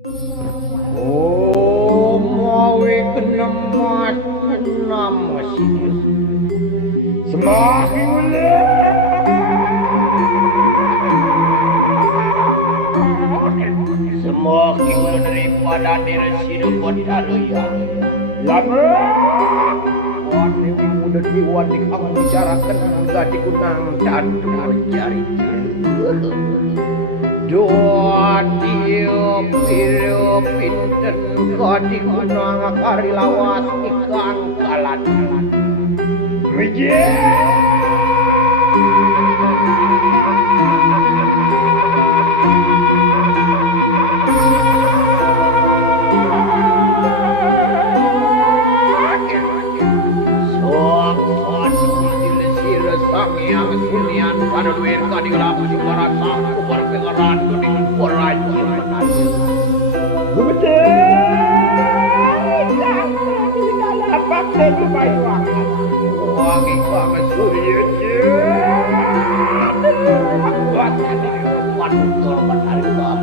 Oh, mawe kenemas nama sih. Semakin semakin daripada diri sidupon ya. Lama wani muda diwani kamu bicarakan gadi kunang candu cari doa dia pilih pinten gadi kunang kari lawas ikang kalan yang sunian pada duit kadi labu juga rasa kubar pengeran kuning korai menan apa tadi bayu wangi banget surya buat tadi korban hari bab